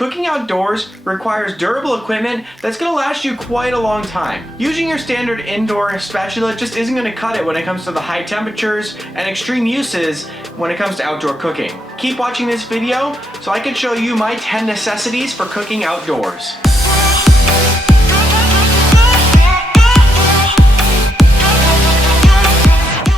Cooking outdoors requires durable equipment that's going to last you quite a long time. Using your standard indoor spatula just isn't going to cut it when it comes to the high temperatures and extreme uses when it comes to outdoor cooking. Keep watching this video so I can show you my 10 necessities for cooking outdoors.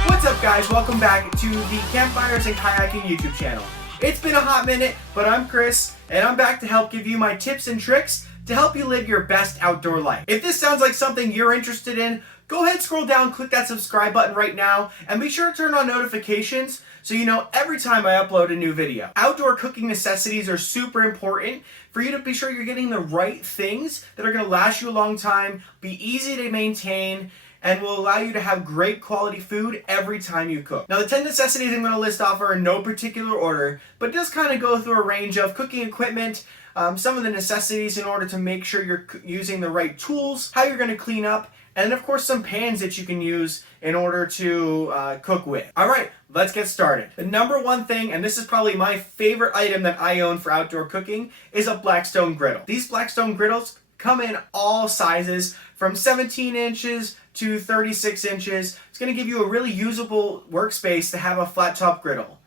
What's up guys, welcome back to the Campfires and Kayaking YouTube channel. It's been a hot minute, but I'm Chris, and I'm back to help give you my tips and tricks to help you live your best outdoor life. If this sounds like something you're interested in, go ahead, scroll down, click that subscribe button right now, and be sure to turn on notifications so you know every time I upload a new video. Outdoor cooking necessities are super important for you to be sure you're getting the right things that are going to last you a long time, be easy to maintain, and will allow you to have great quality food every time you cook. Now the 10 necessities I'm going to list off are in no particular order, but just kind of go through a range of cooking equipment, some of the necessities in order to make sure you're using the right tools, how you're going to clean up, and of course some pans that you can use in order to cook with. Alright, let's get started. The number one thing, and this is probably my favorite item that I own for outdoor cooking, is a Blackstone griddle. These Blackstone griddles come in all sizes from 17 inches to 36 inches. It's going to give you a really usable workspace to have a flat top griddle.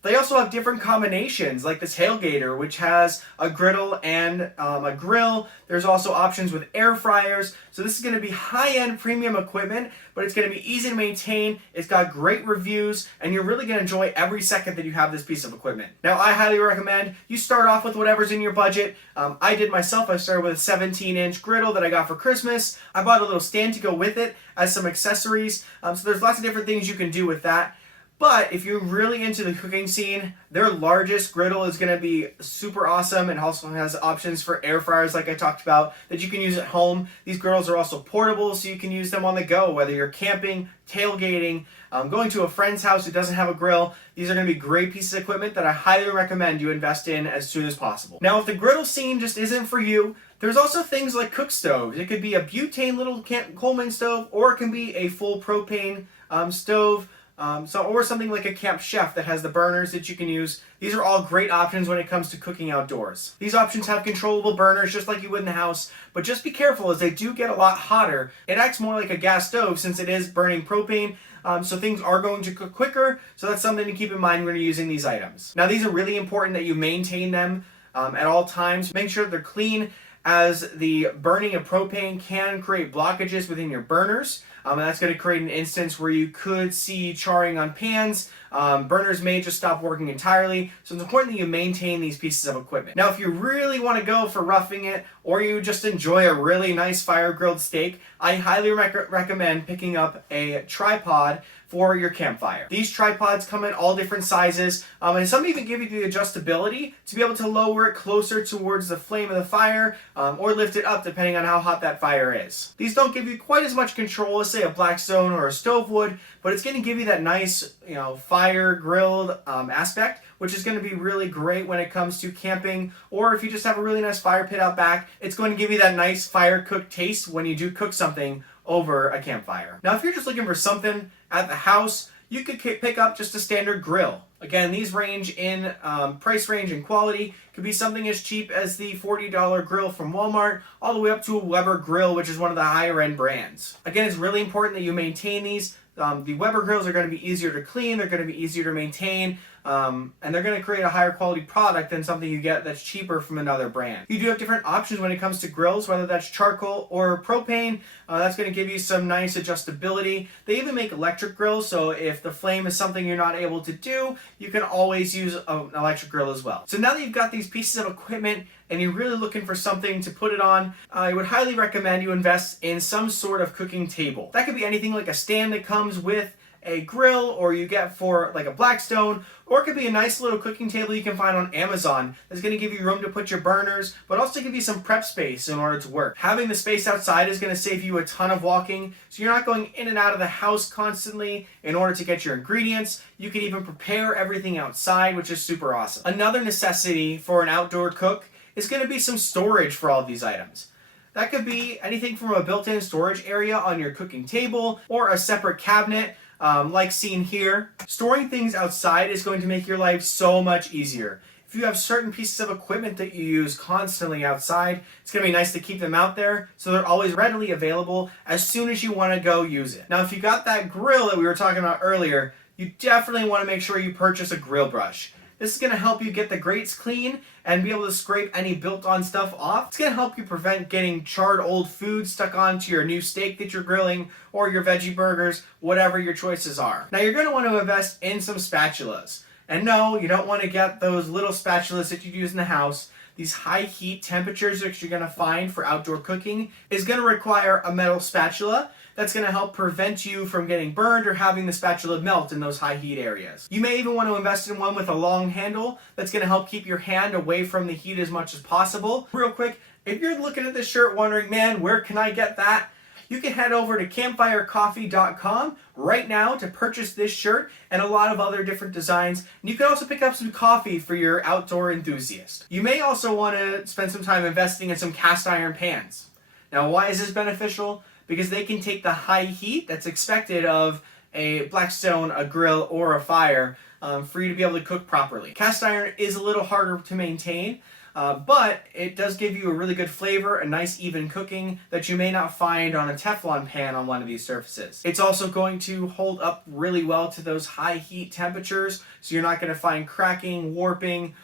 They also have different combinations like the tailgater, which has a griddle and a grill. There's also options with air fryers. So this is going to be high-end premium equipment, but it's going to be easy to maintain. It's got great reviews, and you're really going to enjoy every second that you have this piece of equipment. Now, I highly recommend you start off with whatever's in your budget. I did myself. I started with a 17-inch griddle that I got for Christmas. I bought a little stand to go with it as some accessories. So there's lots of different things you can do with that. But if you're really into the cooking scene, their largest griddle is going to be super awesome and also has options for air fryers like I talked about that you can use at home. These griddles are also portable, so you can use them on the go, whether you're camping, tailgating, going to a friend's house who doesn't have a grill. These are going to be great pieces of equipment that I highly recommend you invest in as soon as possible. Now, if the griddle scene just isn't for you, there's also things like cook stoves. It could be a butane little Coleman stove, or it can be a full propane stove. Or something like a Camp Chef that has the burners that you can use. These are all great options when it comes to cooking outdoors. These options have controllable burners just like you would in the house, but just be careful as they do get a lot hotter. It acts more like a gas stove since it is burning propane, so things are going to cook quicker, so that's something to keep in mind when you're using these items. Now these are really important that you maintain them at all times. Make sure they're clean, as the burning of propane can create blockages within your burners. And that's going to create an instance where you could see charring on pans. Burners may just stop working entirely, so it's important that you maintain these pieces of equipment. Now, if you really want to go for roughing it, or you just enjoy a really nice fire-grilled steak, I highly recommend picking up a tripod for your campfire. These tripods come in all different sizes, and some even give you the adjustability to be able to lower it closer towards the flame of the fire, or lift it up depending on how hot that fire is. These don't give you quite as much control as, say, a Blackstone or a stove would, but it's going to give you that nice, fire grilled aspect, which is going to be really great when it comes to camping, or if you just have a really nice fire pit out back, it's going to give you that nice fire cooked taste when you do cook something over a campfire. Now, if you're just looking for something at the house, you could pick up just a standard grill. Again, these range in price range and quality. Could be something as cheap as the $40 grill from Walmart, all the way up to a Weber grill, which is one of the higher end brands. Again, it's really important that you maintain these. The Weber grills are going to be easier to clean, they're going to be easier to maintain, and they're going to create a higher quality product than something you get that's cheaper from another brand. You do have different options when it comes to grills, whether that's charcoal or propane. That's going to give you some nice adjustability. They even make electric grills, so if the flame is something you're not able to do, you can always use an electric grill as well. So now that you've got these pieces of equipment and you're really looking for something to put it on, I would highly recommend you invest in some sort of cooking table. That could be anything like a stand that comes with a grill, or you get for like a Blackstone, or it could be a nice little cooking table you can find on Amazon that's going to give you room to put your burners, but also give you some prep space in order to work. Having the space outside is going to save you a ton of walking, so you're not going in and out of the house constantly in order to get your ingredients. You can even prepare everything outside, which is super awesome. Another necessity for an outdoor cook is going to be some storage for all of these items. That could be anything from a built-in storage area on your cooking table, or a separate cabinet like seen here. Storing things outside is going to make your life so much easier. If you have certain pieces of equipment that you use constantly outside, it's going to be nice to keep them out there so they're always readily available as soon as you want to go use it. Now, if you got that grill that we were talking about earlier, you definitely want to make sure you purchase a grill brush. This is going to help you get the grates clean and be able to scrape any built-on stuff off. It's going to help you prevent getting charred old food stuck onto your new steak that you're grilling or your veggie burgers, whatever your choices are. Now, you're going to want to invest in some spatulas. And no, you don't want to get those little spatulas that you use in the house. These high heat temperatures that you're going to find for outdoor cooking is going to require a metal spatula that's going to help prevent you from getting burned or having the spatula melt in those high heat areas. You may even want to invest in one with a long handle that's going to help keep your hand away from the heat as much as possible. Real quick, if you're looking at this shirt wondering, man, where can I get that? You can head over to campfirecoffee.com right now to purchase this shirt and a lot of other different designs. And you can also pick up some coffee for your outdoor enthusiast. You may also want to spend some time investing in some cast iron pans. Now, why is this beneficial? Because they can take the high heat that's expected of a Blackstone, a grill, or a fire for you to be able to cook properly. Cast iron is a little harder to maintain, but it does give you a really good flavor, a nice even cooking that you may not find on a Teflon pan on one of these surfaces. It's also going to hold up really well to those high heat temperatures, so you're not going to find cracking, warping,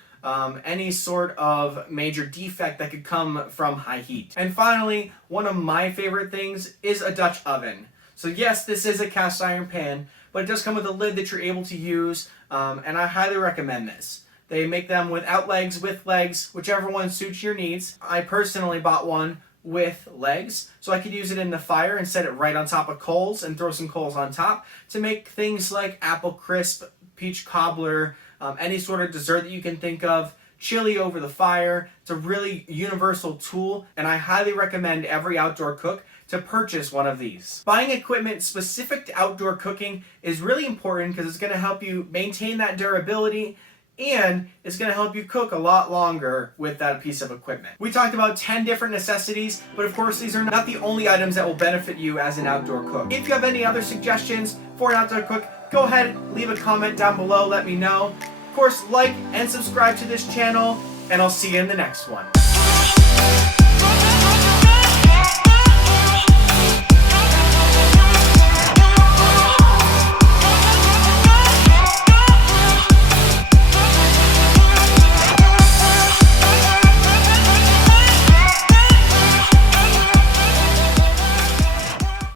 any sort of major defect that could come from high heat. And finally, one of my favorite things is a Dutch oven. So yes, this is a cast iron pan, but it does come with a lid that you're able to use, and I highly recommend this. They make them without legs, with legs, whichever one suits your needs. I personally bought one with legs, so I could use it in the fire and set it right on top of coals and throw some coals on top to make things like apple crisp, peach cobbler, any sort of dessert that you can think of, chili over the fire. It's a really universal tool, and I highly recommend every outdoor cook to purchase one of these. Buying equipment specific to outdoor cooking is really important because it's going to help you maintain that durability, and it's going to help you cook a lot longer with that piece of equipment. We talked about 10 different necessities, but of course these are not the only items that will benefit you as an outdoor cook. If you have any other suggestions for an outdoor cook, go ahead, leave a comment down below, let me know. Of course, like and subscribe to this channel, and I'll see you in the next one.